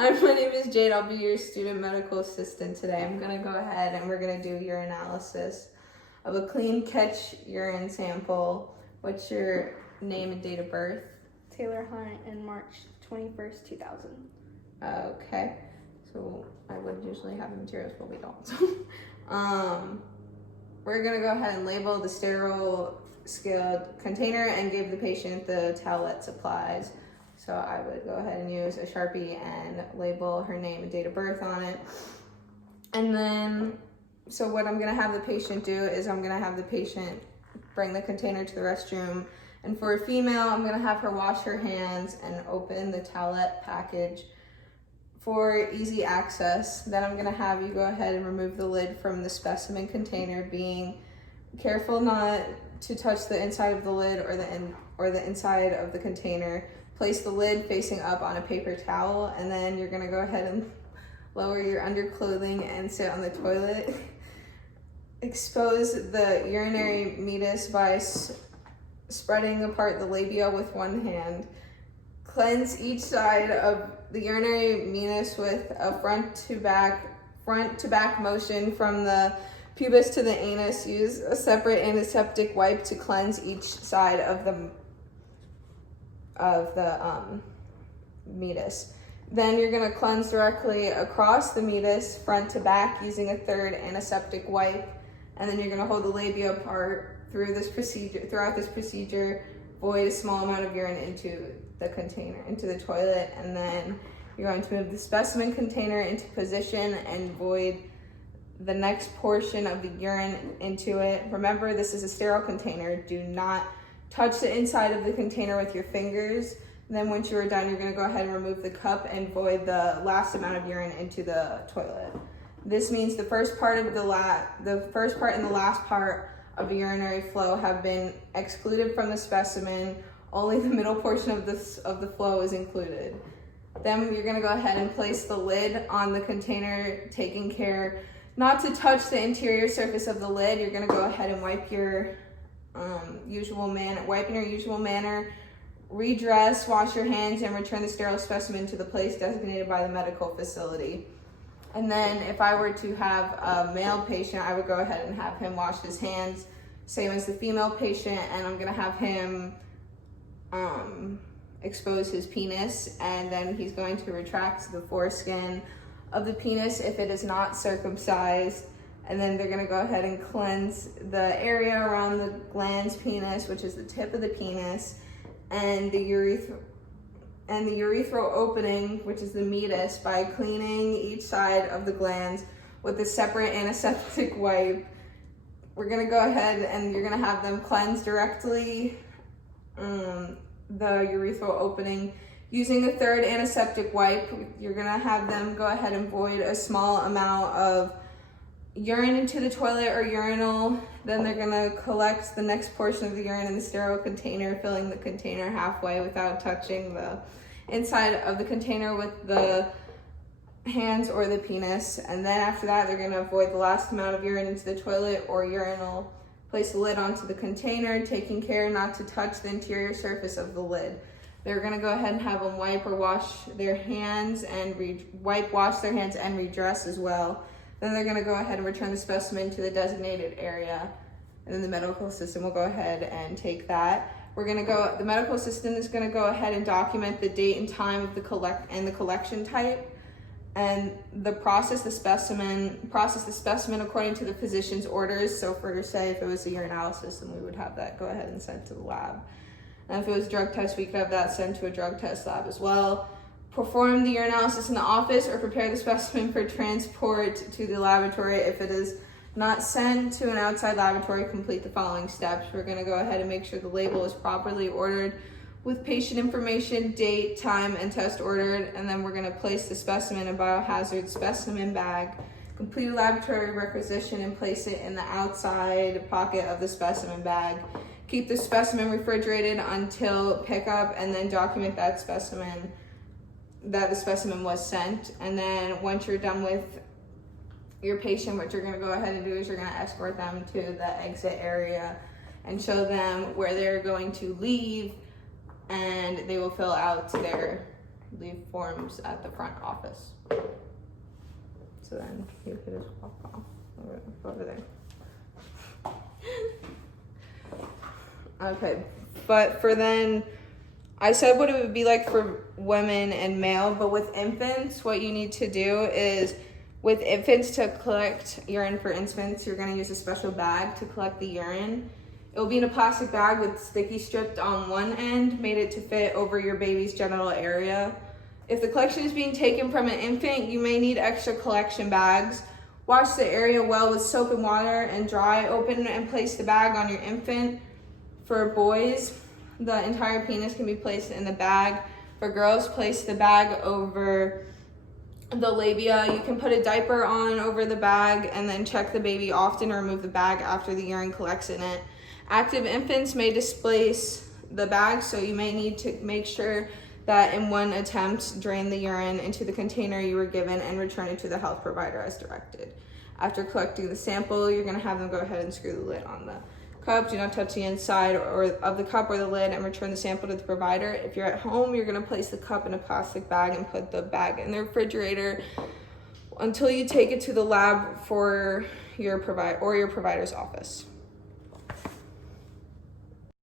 Hi, my name is Jade. I'll be your student medical assistant today. I'm going to go ahead and we're going to do urinalysis of a clean catch urine sample. What's your name and date of birth? Taylor Hunt and March 21st, 2000. Okay, so I would usually have the materials, but we don't. We're going to go ahead and label the sterile scaled container and give the patient the towelette supplies. So I would go ahead and use a Sharpie and label her name and date of birth on it. And then, so what I'm gonna have the patient do is I'm gonna have the patient bring the container to the restroom. And for a female, I'm gonna have her wash her hands and open the towelette package for easy access. Then I'm gonna have you go ahead and remove the lid from the specimen container, being careful not to touch the inside of the lid or the inside of the container. Place the lid facing up on a paper towel, and then you're gonna go ahead and lower your underclothing and sit on the toilet. Expose the urinary meatus by spreading apart the labia with one hand. Cleanse each side of the urinary meatus with a front to back motion from the pubis to the anus. Use a separate antiseptic wipe to cleanse each side of the meatus. Then you're going to cleanse directly across the meatus, front to back, using a third antiseptic wipe. And then you're going to hold the labia apart throughout this procedure. Void a small amount of urine into the container, into the toilet, and then you're going to move the specimen container into position and void the next portion of the urine into it. Remember, this is a sterile container. Do not touch the inside of the container with your fingers. And then once you are done, you're going to go ahead and remove the cup and void the last amount of urine into the toilet. This means the first part and the last part of the urinary flow have been excluded from the specimen. Only the middle portion of the flow is included. Then you're going to go ahead and place the lid on the container, taking care not to touch the interior surface of the lid. You're going to go ahead and wipe in your usual manner, redress, wash your hands, and return the sterile specimen to the place designated by the medical facility. And then if I were to have a male patient, I would go ahead and have him wash his hands, same as the female patient, and I'm gonna have him expose his penis, and then he's going to retract the foreskin of the penis if it is not circumcised. And then they're gonna go ahead and cleanse the area around the glans penis, which is the tip of the penis, and the urethral opening, which is the meatus, by cleaning each side of the glans with a separate antiseptic wipe. We're gonna go ahead and you're gonna have them cleanse directly the urethral opening using a third antiseptic wipe. You're gonna have them go ahead and void a small amount of urine into the toilet or urinal. Then they're gonna collect the next portion of the urine in the sterile container, filling the container halfway without touching the inside of the container with the hands or the penis. And then after that, they're gonna void the last amount of urine into the toilet or urinal. Place the lid onto the container, taking care not to touch the interior surface of the lid. They're gonna go ahead and have them wipe or wash their hands and wash their hands and redress as well. Then they're gonna go ahead and return the specimen to the designated area. And then the medical assistant will go ahead and take that. The medical assistant is gonna go ahead and document the date and time of the collection type, and process the specimen according to the physician's orders. So for say, if it was a urinalysis, then we would have that go ahead and sent to the lab. And if it was a drug test, we could have that sent to a drug test lab as well. Perform the urinalysis in the office or prepare the specimen for transport to the laboratory. If it is not sent to an outside laboratory, complete the following steps. We're gonna go ahead and make sure the label is properly ordered with patient information, date, time, and test ordered. And then we're gonna place the specimen in a biohazard specimen bag, complete a laboratory requisition, and place it in the outside pocket of the specimen bag. Keep the specimen refrigerated until pickup, and then document that the specimen was sent. And then once you're done with your patient, what you're going to go ahead and do is you're going to escort them to the exit area and show them where they're going to leave, and they will fill out their leave forms at the front office. So then you could just walk off over there. Okay, but for then, I said what it would be like for women and male, but with infants, what you need to do is, with infants, to collect urine for infants, you're gonna use a special bag to collect the urine. It will be in a plastic bag with sticky stripped on one end, made it to fit over your baby's genital area. If the collection is being taken from an infant, you may need extra collection bags. Wash the area well with soap and water and dry. Open and place the bag on your infant. For boys, the entire penis can be placed in the bag. For girls, place the bag over the labia. You can put a diaper on over the bag and then check the baby often or remove the bag after the urine collects in it. Active infants may displace the bag, so you may need to make sure that in one attempt, drain the urine into the container you were given and return it to the health provider as directed. After collecting the sample, you're gonna have them go ahead and screw the lid on the cup. Do not touch the inside of the cup or the lid and return the sample to the provider. If you're at home, you're gonna place the cup in a plastic bag and put the bag in the refrigerator until you take it to the lab for your provider's office.